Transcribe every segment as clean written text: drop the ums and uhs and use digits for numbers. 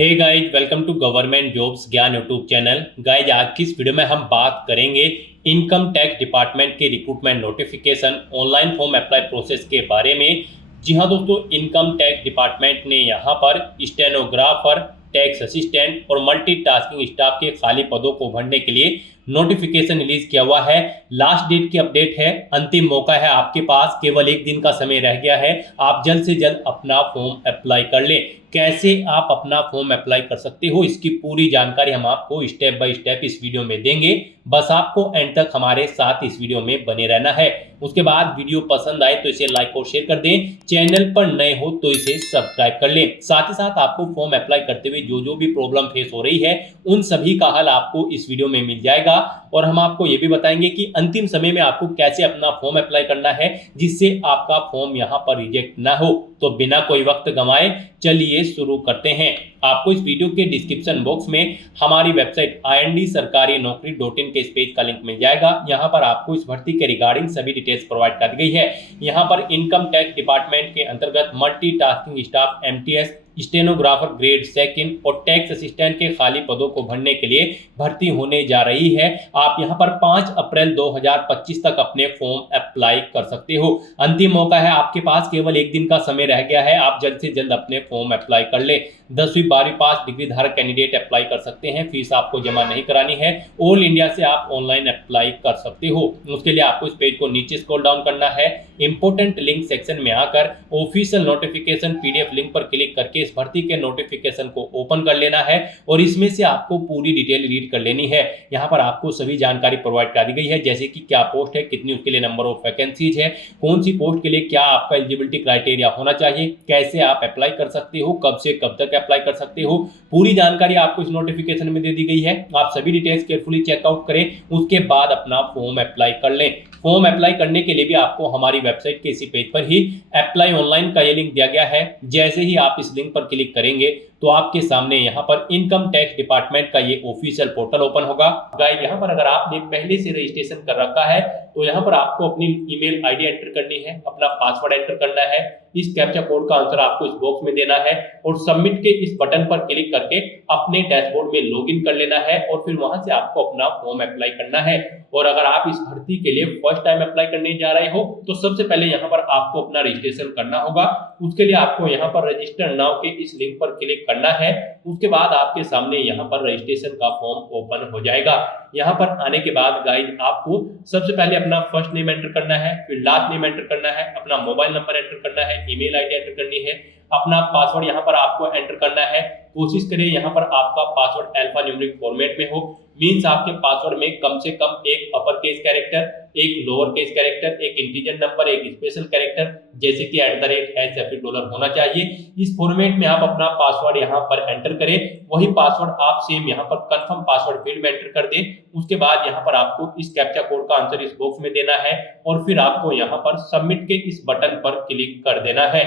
Hey guys, welcome to government jobs ज्ञान YouTube channel. Guys, आज की इस वीडियो में हम बात करेंगे इनकम टैक्स डिपार्टमेंट के recruitment notification online form apply process के बारे में। जी हाँ दोस्तों, इनकम टैक्स डिपार्टमेंट ने यहाँ पर स्टेनोग्राफर, टैक्स असिस्टेंट और मल्टीटास्किंग स्टाफ के खाली पदों को भरने के लिए नोटिफिकेशन रिलीज किया हुआ है। लास्ट डेट की अपडेट है, अंतिम मौका है आपके पास, केवल एक दिन का समय रह गया है। आप जल्द से जल्द अपना फॉर्म अप्लाई कर लें। कैसे आप अपना फॉर्म अप्लाई कर सकते हो, इसकी पूरी जानकारी हम आपको स्टेप बाय स्टेप इस वीडियो में देंगे। बस आपको एंड तक हमारे साथ इस वीडियो में बने रहना है। उसके बाद वीडियो पसंद आए तो इसे लाइक और शेयर कर दें। चैनल पर नए हो तो इसे सब्सक्राइब कर लें। साथ ही साथ आपको फॉर्म अप्लाई करते हुए जो भी प्रॉब्लम फेस हो रही है, उन सभी का हल आपको इस वीडियो में मिल जाएगा। और हम आपको ये भी बताएंगे कि अंतिम समय में आपको कैसे अपना फॉर्म अप्लाई करना है, जिससे आपका फॉर्म यहाँ पर रिजेक्ट ना हो। तो बिना कोई वक्त गंवाए चलिए शुरू करते हैं। आपको इस वीडियो के डिस्क्रिप्शन बॉक्स में हमारी वेबसाइट IND-sarkari-naukri.in के इस पेज का लिंक मिल जाएगा। यहाँ पर आपको इस भर्ती के रिगार्डिंग सभी डिटेल्स प्रोवाइड कर दी गई है। यहाँ पर इनकम टैक्स डिपार्टमेंट के अंतर्गत multitasking staff MTS, stenographer grade second और टैक्स असिस्टेंट के खाली पदों को भरने के लिए भर्ती होने जा रही है। आप यहां पर 5 अप्रैल 2025 तक अपने फॉर्म अप्लाई कर सकते हो। अंतिम मौका है आपके पास, केवल एक दिन का समय रह गया है। आप जल्द से जल्द अपने फॉर्म अप्लाई कर ले। 10वीं 12वीं पास डिग्री धारक कैंडिडेट अप्लाई कर सकते हैं। फीस आपको जमा नहीं करानी है। ऑल इंडिया से आप ऑनलाइन अप्लाई कर सकते हो। उसके लिए आपको इस पेज को नीचे स्क्रॉल डाउन करना है। इंपोर्टेंट लिंक सेक्शन में आकर ऑफिशियल नोटिफिकेशन PDF लिंक पर क्लिक करके इस भर्ती के नोटिफिकेशन को ओपन कर लेना है और इसमें से आपको पूरी डिटेल रीड कर लेनी है। यहाँ पर आपको सभी जानकारी प्रोवाइड कर दी गई है, जैसे कि क्या पोस्ट है, कितनी उसके लिए नंबर ऑफ वैकेंसीज है, कौन सी पोस्ट के लिए क्या आपका एलिजिबिलिटी क्राइटेरिया होना चाहिए, कैसे आप अप्लाई कर सकते हो, कब से कब तक अप्लाई कर सकते हो। पूरी जानकारी आपको इस नोटिफिकेशन में दे दी गई है। आप सभी डिटेल्स केयरफुली चेकआउट करें, उसके बाद अपना फॉर्म अप्लाई कर लें। फॉर्म अप्लाई करने के लिए भी आपको हमारी वेबसाइट के इसी पेज पर ही अप्लाई ऑनलाइन का ये लिंक दिया गया है। जैसे ही आप इस लिंक पर क्लिक करेंगे तो आपके सामने यहाँ पर इनकम टैक्स डिपार्टमेंट का ये ऑफिशियल पोर्टल ओपन होगा। गाइस, यहाँ पर अगर आपने पहले से रजिस्ट्रेशन कर रखा है तो यहाँ पर आपको अपनी ईमेल आईडी एंटर करनी है, अपना पासवर्ड एंटर करना है। इस कैप्चा कोड का आंसर आपको इस बॉक्स में देना है और सबमिट के इस बटन पर क्लिक करके अपने डैशबोर्ड में लॉगिन कर लेना है और फिर वहां से आपको अपना फॉर्म अप्लाई करना है। और अगर आप इस भर्ती के लिए फर्स्ट टाइम अप्लाई करने जा रहे हो तो सबसे पहले यहाँ पर आपको अपना रजिस्ट्रेशन करना होगा। उसके लिए आपको यहाँ पर रजिस्टर नाउ के इस लिंक पर क्लिक करना है। उसके बाद आपके सामने यहाँ पर रजिस्ट्रेशन का फॉर्म ओपन हो जाएगा। यहाँ पर आने के बाद गाइड आपको सबसे पहले अपना फर्स्ट नेम एंटर करना है, फिर लास्ट नेम एंटर करना है, अपना मोबाइल नंबर एंटर करना है, ईमेल आईडी एंटर करनी है, अपना पासवर्ड यहाँ पर आपको एंटर करना है। कोशिश करें यहाँ पर आपका पासवर्ड अल्फा न्यूमेरिक फॉर्मेट में हो, मींस आपके पासवर्ड में कम से कम एक अपर केस कैरेक्टर, एक लोअर केस कैरेक्टर, एक इंटीजर नंबर, एक स्पेशल कैरेक्टर जैसे कि $@ होना चाहिए। इस फॉर्मेट में आप अपना पासवर्ड यहाँ पर एंटर करें। वही पासवर्ड आप सेम यहाँ पर कंफर्म पासवर्ड फील्ड में एंटर कर दें। उसके बाद यहाँ पर आपको इस कैप्चा कोड का आंसर इस बॉक्स में देना है और फिर आपको यहाँ पर सबमिट के इस बटन पर क्लिक कर देना है।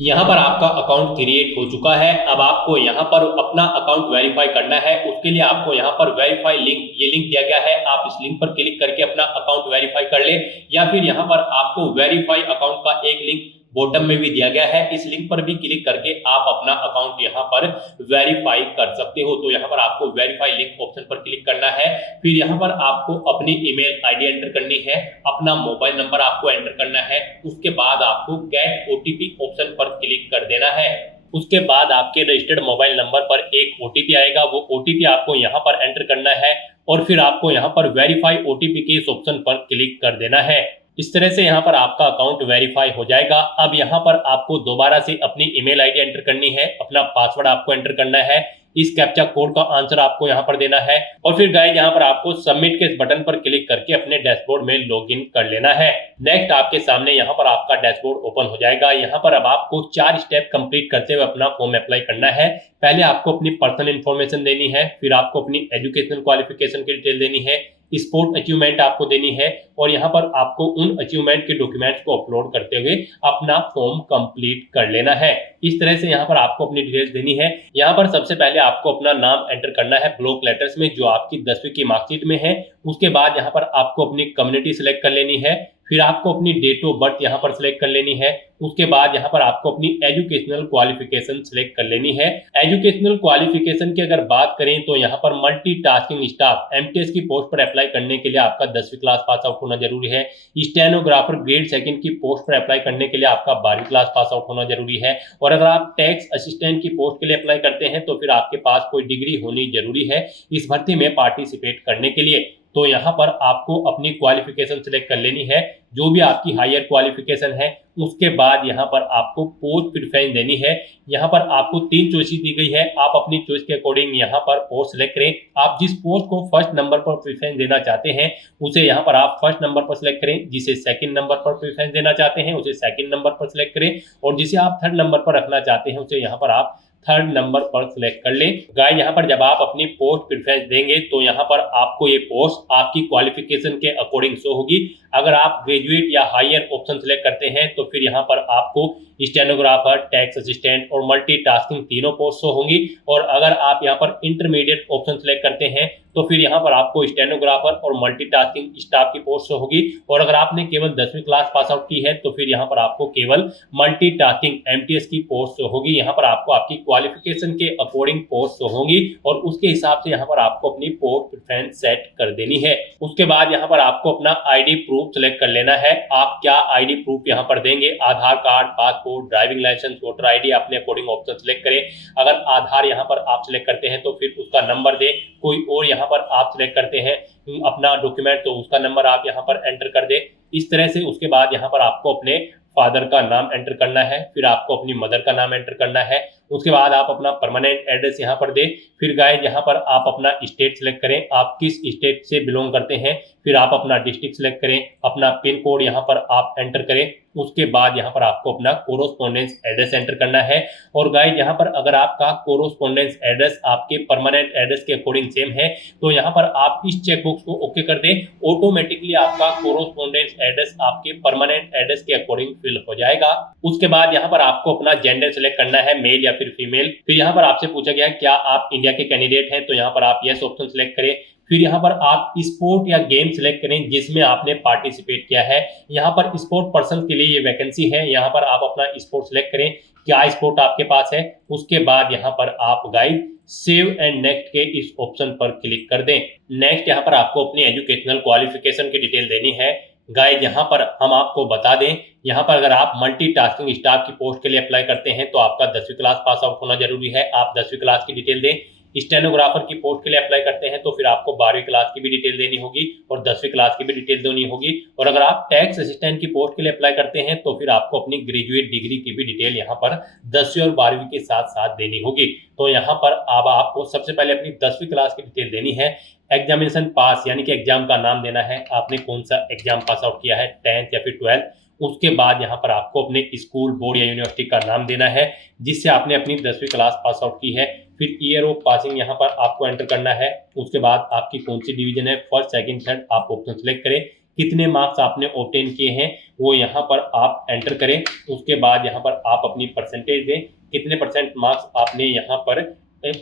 यहाँ पर आपका अकाउंट क्रिएट हो चुका है। अब आपको यहाँ पर अपना अकाउंट वेरीफाई करना है। उसके लिए आपको यहाँ पर वेरीफाई लिंक, ये लिंक दिया गया है, आप इस लिंक पर क्लिक करके अपना अकाउंट वेरीफाई कर लें। या फिर यहाँ पर आपको वेरीफाई अकाउंट का एक लिंक बॉटम में भी दिया गया है, इस लिंक पर भी क्लिक करके आप अपना अकाउंट यहाँ पर वेरीफाई कर सकते हो। तो यहाँ पर आपको वेरीफाई लिंक ऑप्शन पर क्लिक करना है। फिर यहाँ पर आपको अपनी ईमेल आईडी एंटर करनी है, अपना मोबाइल नंबर आपको एंटर करना है। उसके बाद आपको गेट OTP ऑप्शन पर क्लिक कर देना है। उसके बाद आपके रजिस्टर्ड मोबाइल नंबर पर एक OTP आएगा, वो OTP आपको यहाँ पर एंटर करना है और फिर आपको यहाँ पर वेरीफाई OTP के इस ऑप्शन पर क्लिक कर देना है। इस तरह से यहाँ पर आपका अकाउंट वेरीफाई हो जाएगा। अब यहाँ पर आपको दोबारा से अपनी ईमेल आईडी एंटर करनी है, अपना पासवर्ड आपको एंटर करना है, इस कैप्चा कोड का आंसर आपको यहाँ पर देना है और फिर गाइस यहाँ पर आपको सबमिट के इस बटन पर क्लिक करके अपने डैशबोर्ड में लॉगिन कर लेना है। नेक्स्ट आपके सामने यहाँ पर आपका डैशबोर्ड ओपन हो जाएगा। यहाँ पर अब आपको 4 स्टेप कंप्लीट करते हुए अपना फॉर्म अप्लाई करना है। पहले आपको अपनी पर्सनल इन्फॉर्मेशन देनी है, फिर आपको अपनी एजुकेशनल क्वालिफिकेशन की डिटेल देनी है, स्पोर्ट अचीवमेंट आपको देनी है और यहाँ पर आपको उन अचीवमेंट के डॉक्यूमेंट्स को अपलोड करते हुए अपना फॉर्म कंप्लीट कर लेना है। इस तरह से यहाँ पर आपको अपनी डिटेल्स देनी है। यहाँ पर सबसे पहले आपको अपना नाम एंटर करना है ब्लॉक लेटर्स में, जो आपकी 10वीं की मार्कशीट में है। उसके बाद यहाँ पर आपको अपनी कम्युनिटी सिलेक्ट कर लेनी है। फिर आपको अपनी डेट ऑफ बर्थ यहाँ पर सिलेक्ट कर लेनी है। उसके बाद यहाँ पर आपको अपनी एजुकेशनल क्वालिफिकेशन सिलेक्ट कर लेनी है। एजुकेशनल क्वालिफिकेशन की अगर बात करें तो यहाँ पर मल्टीटास्किंग स्टाफ एमटीएस की पोस्ट पर अप्लाई करने के लिए आपका 10वीं क्लास पास आउट होना जरूरी है। स्टेनोग्राफर ग्रेड सेकंड की पोस्ट पर अप्लाई करने के लिए आपका 12वीं क्लास पास आउट होना जरूरी है। और अगर आप टैक्स असिस्टेंट की पोस्ट के लिए अप्लाई करते हैं तो फिर आपके पास कोई डिग्री होनी जरूरी है इस भर्ती में पार्टिसिपेट करने के लिए। तो यहाँ पर आपको अपनी क्वालिफिकेशन सिलेक्ट कर लेनी है, जो भी आपकी हायर क्वालिफिकेशन है। उसके बाद यहाँ पर आपको पोस्ट प्रेफरेंस देनी है। यहाँ पर आपको 3 चॉइसेस दी गई है, आप अपनी चॉइस के अकॉर्डिंग यहाँ पर पोस्ट सिलेक्ट करें। आप जिस पोस्ट को फर्स्ट नंबर पर प्रेफरेंस देना चाहते हैं उसे यहाँ पर आप फर्स्ट नंबर पर सिलेक्ट करें, जिसे सेकंड नंबर पर प्रेफरेंस देना चाहते हैं उसे सेकंड नंबर पर सिलेक्ट करें, और जिसे आप थर्ड नंबर पर रखना चाहते हैं उसे यहाँ पर आप थर्ड नंबर पर सिलेक्ट कर लें। गाइस यहाँ पर जब आप अपनी पोस्ट प्रेफरेंस देंगे तो यहाँ पर आपको ये पोस्ट आपकी क्वालिफिकेशन के अकॉर्डिंग शो होगी। अगर आप ग्रेजुएट या हायर ऑप्शन सिलेक्ट करते हैं तो फिर यहाँ पर आपको स्टेनोग्राफर, टैक्स असिस्टेंट और मल्टीटास्किंग तीनों पोस्ट शो होंगी। और अगर आप यहाँ पर इंटरमीडिएट ऑप्शन सिलेक्ट करते हैं तो फिर यहाँ पर आपको स्टेनोग्राफर और मल्टीटास्किंग स्टाफ की पोस्ट शो होगी। और अगर आपने केवल 10वीं क्लास पास आउट की है तो फिर यहाँ पर आपको केवल मल्टीटास्किंग एमटीएस की पोस्ट शो होगी। यहाँ पर आपको आपकी क्वालिफिकेशन के अकॉर्डिंग पोस्ट शो होंगी और उसके हिसाब से यहाँ पर आपको अपनी पोस्ट प्रेफरेंस सेट कर देनी है। उसके बाद यहाँ पर आपको अपना आईडी प्रूफ सिलेक्ट कर लेना है। आप क्या आईडी प्रूफ यहाँ पर देंगे, Aadhaar card, passport, driving licence, voter ID, अपने अकॉर्डिंग ऑप्शन सिलेक्ट करें। अगर आधार यहाँ पर आप सिलेक्ट करते हैं तो फिर उसका नंबर दें। कोई और यहाँ पर आप सिलेक्ट करते हैं अपना डॉक्यूमेंट तो उसका नंबर आप यहाँ पर एंटर कर दें इस तरह से। उसके बाद यहाँ पर आपको अपने फादर का नाम एंटर करना है, फिर आपको अपनी मदर का नाम एंटर करना है। उसके बाद आप अपना परमानेंट एड्रेस यहाँ पर दें। फिर गाइस यहाँ पर आप अपना स्टेट सिलेक्ट करें, आप किस स्टेट से बिलोंग करते हैं। फिर आप अपना डिस्ट्रिक्ट सिलेक्ट करें, अपना पिन कोड यहाँ पर आप एंटर करें। उसके बाद यहाँ पर आपको अपना कोरोस्पोंडेंस एड्रेस एंटर करना है। और गाइस यहाँ पर अगर आपका कोरोस्पोंडेंस एड्रेस आपके परमानेंट एड्रेस के अकॉर्डिंग सेम है तो यहाँ पर आप इस चेकबॉक्स को ओके कर दें। ऑटोमेटिकली आपका कोरोस्पोंडेंस एड्रेस आपके परमानेंट एड्रेस के अकॉर्डिंग फिल हो जाएगा। उसके बाद यहाँ पर आपको अपना जेंडर सिलेक्ट करना है, मेल या फिर फीमेल। फिर यहाँ पर आपसे पूछा गया क्या आप इंडिया के कैंडिडेट हैं, तो यहाँ पर आप यस ऑप्शन सिलेक्ट करें। फिर यहाँ पर आप स्पोर्ट या गेम सिलेक्ट करें जिसमें आपने पार्टिसिपेट किया है। यहाँ पर स्पोर्ट पर्सन के लिए ये वैकेंसी है, यहाँ पर आप अपना स्पोर्ट सिलेक्ट करें, क्या स्पोर्ट आपके पास है। उसके बाद यहाँ पर आप गाइड सेव एंड नेक्स्ट के इस ऑप्शन पर क्लिक कर दें। नेक्स्ट यहाँ पर आपको अपनी एजुकेशनल क्वालिफिकेशन की डिटेल देनी है। गाइड यहाँ पर हम आपको बता दें, यहाँ पर अगर आप मल्टीटास्किंग स्टाफ की पोस्ट के लिए अप्लाई करते हैं तो आपका 10वीं क्लास पास आउट होना जरूरी है। आप 10वीं क्लास की डिटेल दें। स्टेनोग्राफर की पोस्ट के लिए अप्लाई करते हैं तो फिर आपको 12वीं क्लास की भी डिटेल देनी होगी और 10वीं क्लास की भी डिटेल देनी होगी। और अगर आप टैक्स असिस्टेंट की पोस्ट के लिए अप्लाई करते हैं तो फिर आपको अपनी ग्रेजुएट डिग्री की भी डिटेल यहाँ पर 10वीं और 12वीं के साथ साथ देनी होगी। तो यहाँ पर अब आपको सबसे पहले अपनी 10वीं क्लास की डिटेल देनी है। एग्जामिनेशन पास यानी कि एग्जाम का नाम देना है, आपने कौन सा एग्जाम पास आउट किया है, 10th या फिर 12th। उसके बाद यहाँ पर आपको अपने स्कूल, बोर्ड या यूनिवर्सिटी का नाम देना है जिससे आपने अपनी 10वीं क्लास पास आउट की है। फिर ईयर ऑफ पासिंग यहाँ पर आपको एंटर करना है। उसके बाद आपकी कौन सी डिवीजन है, फर्स्ट, सेकंड, थर्ड, आप ऑप्शन सेलेक्ट करें। कितने मार्क्स आपने ऑब्टेन किए हैं वो यहाँ पर आप एंटर करें। उसके बाद यहाँ पर आप अपनी परसेंटेज दें, कितने परसेंट मार्क्स आपने यहाँ पर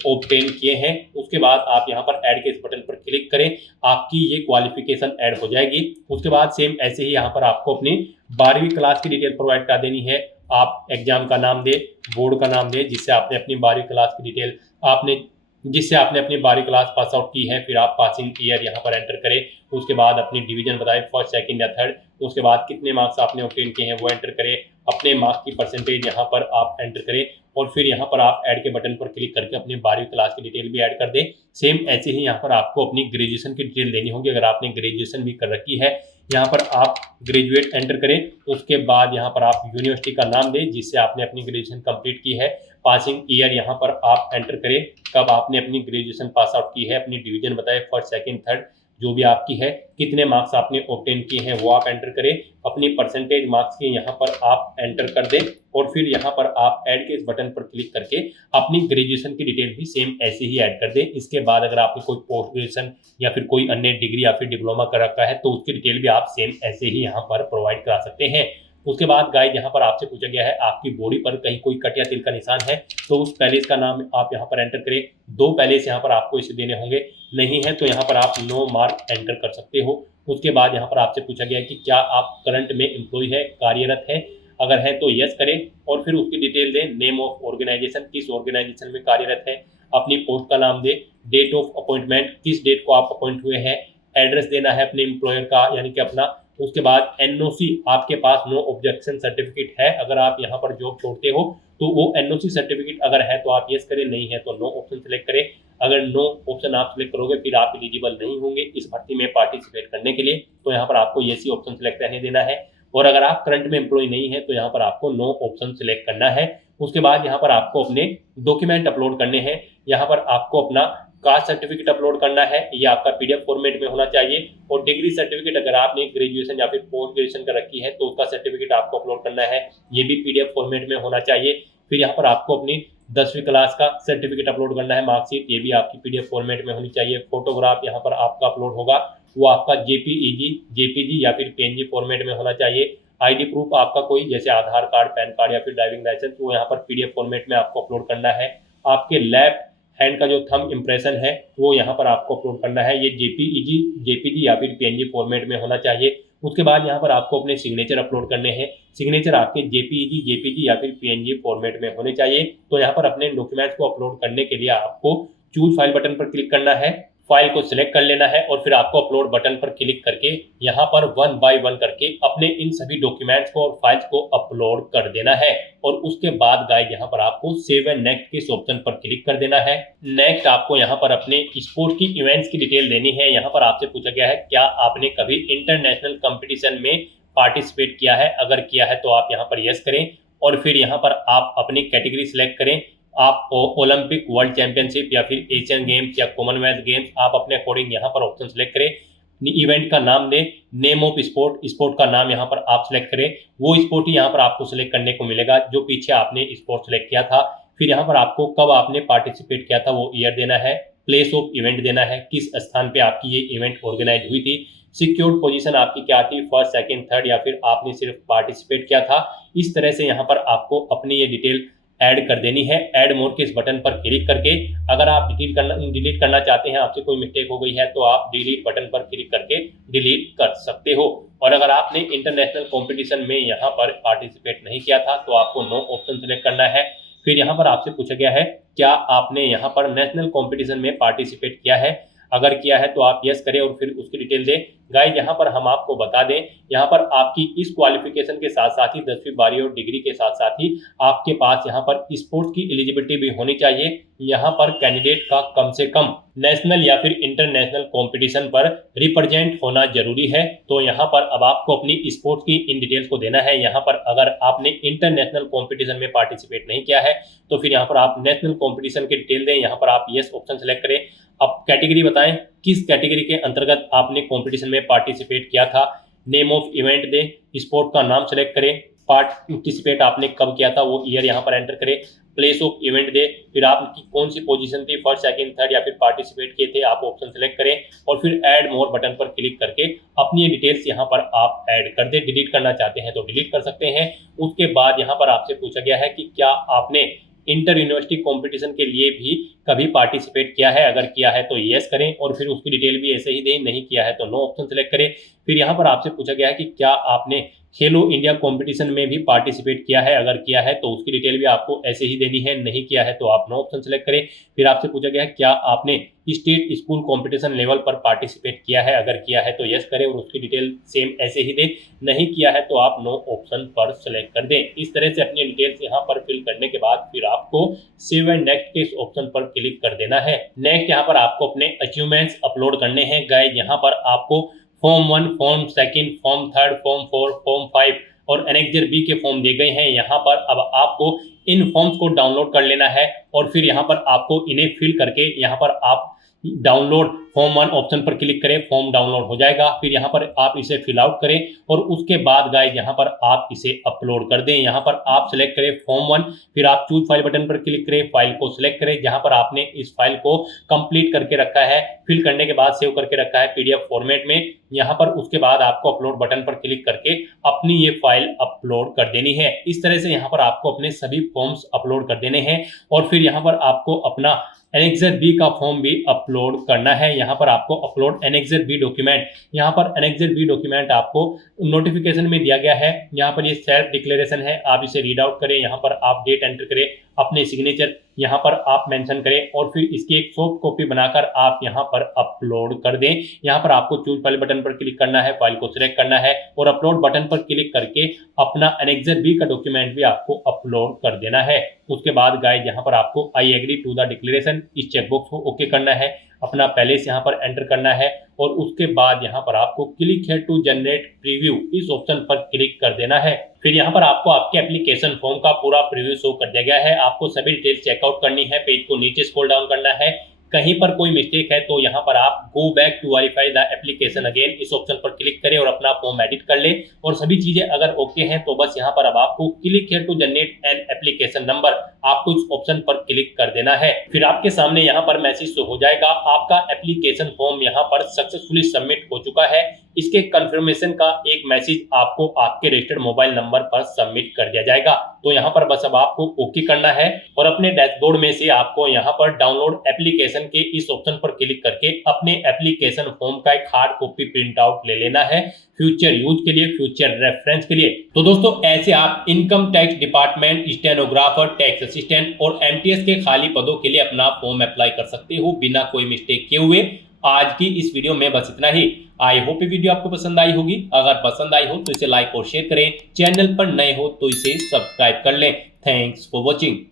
ऑब्टेन किए हैं। उसके बाद आप यहाँ पर ऐड के इस बटन पर क्लिक करें, आपकी ये क्वालिफिकेशन ऐड हो जाएगी। उसके बाद सेम ऐसे ही यहाँ पर आपको अपनी 12वीं क्लास की डिटेल प्रोवाइड कर देनी है। आप एग्जाम का नाम दे, बोर्ड का नाम दे जिससे आपने अपनी 12वीं क्लास की डिटेल जिससे आपने अपनी 12वीं क्लास पास आउट की है। फिर आप पासिंग ईयर यहाँ पर एंटर करें। उसके बाद अपनी डिवीजन बताएं, फर्स्ट, सेकंड या थर्ड। उसके बाद कितने मार्क्स आपने ऑब्टेन किए हैं वो एंटर करें। अपने मार्क्स की परसेंटेज यहाँ पर आप एंटर करें और फिर यहाँ पर आप ऐड के बटन पर क्लिक करके अपनी 12वीं क्लास की डिटेल भी ऐड कर दें। सेम ऐसे ही यहाँ पर आपको अपनी ग्रेजुएशन की डिटेल देनी होगी। अगर आपने ग्रेजुएशन भी कर रखी है यहाँ पर आप ग्रेजुएट एंटर करें। उसके बाद यहाँ पर आप यूनिवर्सिटी का नाम दें जिससे आपने अपनी ग्रेजुएशन कंप्लीट की है। पासिंग ईयर यहाँ पर आप एंटर करें, कब आपने अपनी ग्रेजुएशन पास आउट की है। अपनी डिवीजन बताएं, फर्स्ट, सेकंड, थर्ड जो भी आपकी है। कितने मार्क्स आपने ऑब्टेन किए हैं वो आप एंटर करें। अपनी परसेंटेज मार्क्स की यहाँ पर आप एंटर कर दें और फिर यहाँ पर आप ऐड के इस बटन पर क्लिक करके अपनी ग्रेजुएशन की डिटेल भी सेम ऐसे ही ऐड कर दें। इसके बाद अगर आपने कोई पोस्ट ग्रेजुएशन या फिर कोई अन्य डिग्री या फिर डिप्लोमा कर रखा है तो उसकी डिटेल भी आप सेम ऐसे ही यहाँ पर प्रोवाइड करा सकते हैं। उसके बाद गाइज यहाँ पर आपसे पूछा गया है आपकी बॉडी पर कहीं कोई कट या तिल का निशान है तो उस पैलेस का नाम आप यहाँ पर एंटर करें। 2 पैलेस यहाँ पर आपको इसे देने होंगे, नहीं है तो यहाँ पर आप नो मार्क एंटर कर सकते हो। उसके बाद यहाँ पर आपसे पूछा गया है कि क्या आप करंट में एम्प्लॉय है, कार्यरत है, अगर है तो यस करें और फिर उसकी डिटेल दें। नेम ऑफ ऑर्गेनाइजेशन, किस ऑर्गेनाइजेशन में कार्यरत है, अपनी पोस्ट का नाम दें, डेट ऑफ अपॉइंटमेंट, किस डेट को आप अपॉइंट हुए हैं, एड्रेस देना है अपने एम्प्लॉयर का यानी कि अपना। उसके बाद एनओसी, आपके पास नो ऑब्जेक्शन सर्टिफिकेट है, अगर आप यहाँ पर जॉब छोड़ते हो तो वो एनओसी सर्टिफिकेट अगर है तो आप यस करें, नहीं है तो नो ऑप्शन सेलेक्ट करें। अगर नो ऑप्शन आप सिलेक्ट करोगे फिर आप एलिजिबल नहीं होंगे इस भर्ती में पार्टिसिपेट करने के लिए, तो यहाँ पर आपको यस ही ऑप्शन सेलेक्ट रहने देना है। और अगर आप करंट में एम्प्लॉय नहीं है तो यहाँ पर आपको नो ऑप्शन सिलेक्ट करना है। उसके बाद यहाँ पर आपको अपने डॉक्यूमेंट अपलोड करने हैं। यहाँ पर आपको अपना कास्ट सर्टिफिकेट अपलोड करना है, ये आपका पीडीएफ फॉर्मेट में होना चाहिए। और डिग्री सर्टिफिकेट अगर आपने ग्रेजुएशन या फिर पोस्ट ग्रेजुएशन कर रखी है तो उसका सर्टिफिकेट आपको अपलोड करना है, ये भी पीडीएफ फॉर्मेट में होना चाहिए। फिर यहाँ पर आपको अपनी 10वीं क्लास का सर्टिफिकेट अपलोड करना है, मार्कशीट, ये भी आपकी पीडीएफ फॉर्मेट में होनी चाहिए। फोटोग्राफ यहाँ पर आपका अपलोड होगा, वो आपका जेपीईजी, जेपीजी या फिर पीएनजी फॉर्मेट में होना चाहिए। आईडी प्रूफ आपका कोई जैसे आधार कार्ड, पैन कार्ड या फिर ड्राइविंग लाइसेंस, वो यहाँ पर पीडीएफ फॉर्मेट में आपको अपलोड करना है। आपके लेफ्ट हैंड का जो थंब इम्प्रेशन है वो यहाँ पर आपको अपलोड करना है, ये जेपीईजी, जेपीजी या फिर पीएनजी फॉर्मेट में होना चाहिए। उसके बाद यहाँ पर आपको अपने सिग्नेचर अपलोड करने हैं, सिग्नेचर आपके जेपीईजी, जेपीजी या फिर पीएनजी फॉर्मेट में होने चाहिए। तो यहाँ पर अपने डॉक्यूमेंट्स को अपलोड करने के लिए आपको चूज फाइल बटन पर क्लिक करना है, फाइल को सिलेक्ट कर लेना है और फिर आपको अपलोड बटन पर क्लिक करके यहाँ पर 1 बाय 1 करके अपने इन सभी डॉक्यूमेंट्स को और फाइल्स को अपलोड कर देना है। और उसके बाद गाइस यहाँ पर आपको सेव एंड नेक्स्ट के इस ऑप्शन पर क्लिक कर देना है। नेक्स्ट आपको यहाँ पर अपने स्पोर्ट की इवेंट्स की डिटेल देनी है। यहाँ पर आपसे पूछा गया है क्या आपने कभी इंटरनेशनल कंपटीशन में पार्टिसिपेट किया है, अगर किया है तो आप यहाँ पर यस करें और फिर यहाँ पर आप अपनी कैटेगरी सिलेक्ट करें। आप ओलंपिक, वर्ल्ड चैंपियनशिप या फिर एशियन गेम्स या कॉमनवेल्थ गेम्स, आप अपने अकॉर्डिंग यहाँ पर ऑप्शन सेलेक्ट करें। इवेंट का नाम दें, नेम ऑफ स्पोर्ट, स्पोर्ट का नाम यहाँ पर आप सिलेक्ट करें, वो स्पोर्ट ही यहाँ पर आपको सिलेक्ट करने को मिलेगा जो पीछे आपने स्पोर्ट सेलेक्ट किया था। फिर यहाँ पर आपको कब आपने पार्टिसिपेट किया था वो ईयर देना है, प्लेस ऑफ इवेंट देना है, किस स्थान पे आपकी ये इवेंट ऑर्गेनाइज हुई थी, सिक्योर्ड पोजीशन आपकी क्या थी, फर्स्ट, सेकंड, थर्ड या फिर आपने सिर्फ पार्टिसिपेट किया था। इस तरह से यहाँ पर आपको अपनी ये डिटेल ऐड कर देनी है। ऐड मोर के इस बटन पर क्लिक करके अगर आप डिलीट करना चाहते हैं, आपसे कोई मिस्टेक हो गई है तो आप डिलीट बटन पर क्लिक करके डिलीट कर सकते हो। और अगर आपने इंटरनेशनल कंपटीशन में यहाँ पर पार्टिसिपेट नहीं किया था तो आपको नो ऑप्शन सेलेक्ट करना है। फिर यहाँ पर आपसे पूछा गया है क्या आपने यहाँ पर नेशनल कंपटीशन में पार्टिसिपेट किया है, अगर किया है तो आप यस करें और फिर उसकी डिटेल दें। गाइस यहाँ पर हम आपको बता दें, यहाँ पर आपकी इस क्वालिफिकेशन के साथ साथ ही 10वीं 12वीं और डिग्री के साथ साथ ही आपके पास यहाँ पर स्पोर्ट्स की एलिजिबिलिटी भी होनी चाहिए। यहाँ पर कैंडिडेट का कम से कम नेशनल या फिर इंटरनेशनल कंपटीशन पर रिप्रेजेंट होना जरूरी है। तो यहाँ पर अब आपको अपनी स्पोर्ट्स की इन डिटेल्स को देना है। यहाँ पर अगर आपने इंटरनेशनल कंपटीशन में पार्टिसिपेट नहीं किया है तो फिर यहाँ पर आप नेशनल कंपटीशन की डिटेल दें, यहाँ पर आप यस ऑप्शन सेलेक्ट करें। अब कैटेगरी बताएं, किस कैटेगरी के अंतर्गत आपने कंपटीशन में पार्टिसिपेट किया था, नेम ऑफ इवेंट दें, स्पोर्ट का नाम सेलेक्ट करें, पार्टिसिपेट आपने कब किया था वो ईयर यहाँ पर एंटर करें, प्लेस ऑफ इवेंट दे, फिर आपकी कौन सी पोजीशन थी, फर्स्ट, सेकंड, थर्ड या फिर पार्टिसिपेट किए थे, आप ऑप्शन सेलेक्ट करें और फिर ऐड मोर बटन पर क्लिक करके अपनी डिटेल्स यहाँ पर आप ऐड कर दें। डिलीट करना चाहते हैं तो डिलीट कर सकते हैं। उसके बाद यहाँ पर आपसे पूछा गया है कि क्या आपने इंटर यूनिवर्सिटी कंपटीशन के लिए भी कभी पार्टिसिपेट किया है, अगर किया है तो यस करें और फिर उसकी डिटेल भी ऐसे ही दें, नहीं किया है तो नो ऑप्शन सेलेक्ट करें। फिर यहाँ पर आपसे पूछा गया है कि क्या आपने खेलो इंडिया कंपटीशन में भी पार्टिसिपेट किया है, अगर किया है तो उसकी डिटेल भी आपको ऐसे ही देनी है, नहीं किया है तो आप नो ऑप्शन सेलेक्ट करें। फिर आपसे पूछा गया है क्या आपने स्टेट स्कूल कंपटीशन लेवल पर पार्टिसिपेट किया है, अगर किया है तो यस करें और उसकी डिटेल सेम ऐसे ही दें, नहीं किया है तो आप नो ऑप्शन पर सेलेक्ट कर दें। इस तरह से अपनी डिटेल्स यहाँ पर फिल करने के बाद फिर आपको सेव एंड नेक्स्ट के इस ऑप्शन पर क्लिक कर देना है। नेक्स्ट यहाँ पर आपको अपने अचीवमेंट्स अपलोड करने हैं। गाइस यहाँ पर आपको form 1, form 2, form 3, form 4, form 5 और एनेक्जर बी के फॉर्म दिए गए हैं। यहाँ पर अब आपको इन फॉर्म्स को डाउनलोड कर लेना है और फिर यहाँ पर आपको इन्हें फिल करके यहाँ पर आप डाउनलोड फॉर्म 1 ऑप्शन पर क्लिक करें, फॉर्म डाउनलोड हो जाएगा। फिर यहाँ पर आप इसे फिल आउट करें और उसके बाद गाइस यहाँ पर आप इसे अपलोड कर दें। यहाँ पर आप सिलेक्ट करें फॉर्म 1, फिर आप चूज फाइल बटन पर क्लिक करें, फाइल को सिलेक्ट करें जहाँ पर आपने इस फाइल को कंप्लीट करके रखा है, फिल करने के बाद सेव करके रखा है पीडीएफ फॉर्मेट में। यहाँ पर उसके बाद आपको अपलोड बटन पर क्लिक करके अपनी ये फाइल अपलोड कर देनी है। इस तरह से यहाँ पर आपको अपने सभी फॉर्म्स अपलोड कर देने हैं और फिर यहाँ पर आपको अपना एनेक्सर बी का फॉर्म भी अपलोड करना है। यहाँ पर आपको अपलोड एनेक्सर बी डॉक्यूमेंट, यहाँ पर एनेक्सर बी डॉक्यूमेंट आपको नोटिफिकेशन में दिया गया है। यहाँ पर ये सेल्फ डिक्लेरेशन है, आप इसे रीड आउट करें। यहाँ पर आप डेट एंटर करें, अपने सिग्नेचर यहाँ पर आप मेंशन करें और फिर इसकी एक सॉफ्ट कॉपी बनाकर आप यहाँ पर अपलोड कर दें। यहाँ पर आपको चूज फाइल बटन पर क्लिक करना है, फाइल को सिलेक्ट करना है और अपलोड बटन पर क्लिक करके अपना एनेक्सर बी का डॉक्यूमेंट भी आपको अपलोड कर देना है। उसके बाद गाइस यहाँ पर आपको I agree to the declaration इस चेकबॉक्स को ओके करना है, अपना पैलेस यहाँ पर एंटर करना है और उसके बाद यहाँ पर आपको क्लिक है टू जनरेट प्रीव्यू इस ऑप्शन पर क्लिक कर देना है। फिर यहाँ पर आपको आपके एप्लीकेशन फॉर्म का पूरा प्रीव्यू शो कर दिया गया है। आपको सभी डिटेल्स चेकआउट करनी है, पेज को नीचे स्क्रॉल डाउन करना है। कहीं पर कोई मिस्टेक है तो यहाँ पर आप go back to verify the application again इस ऑप्शन पर क्लिक करें और अपना फॉर्म एडिट कर ले और सभी चीजें अगर ओके हैं तो बस यहाँ पर अब आपको click here to generate an application number आपको इस ऑप्शन पर क्लिक कर देना है। फिर आपके सामने यहाँ पर मैसेज शो हो जाएगा, आपका एप्लीकेशन फॉर्म यहाँ पर सक्सेसफुली सबमिट हो चुका है। इसके कंफर्मेशन का एक मैसेज आपको आपके रजिस्टर्ड मोबाइल नंबर पर सबमिट कर दिया जाएगा। तो यहाँ पर बस अब आपको ओके करना है और अपने डैशबोर्ड में से आपको यहाँ पर डाउनलोड एप्लीकेशन के इस ऑप्शन पर क्लिक करके अपने एप्लीकेशन फॉर्म का एक हार्ड कॉपी प्रिंट आउट ले लेना है फ्यूचर यूज के लिए, फ्यूचर रेफरेंस के लिए। तो दोस्तों ऐसे आप income tax department, stenographer, tax assistant और एमटीएस के खाली पदों के लिए अपना फॉर्म अप्लाई कर सकते हो बिना कोई मिस्टेक किए हुए। आज की इस वीडियो में बस इतना ही। आई होप ये वीडियो आपको पसंद आई होगी। अगर पसंद आई हो तो इसे लाइक और शेयर करें, चैनल पर नए हो तो इसे सब्सक्राइब कर लें। Thanks for watching.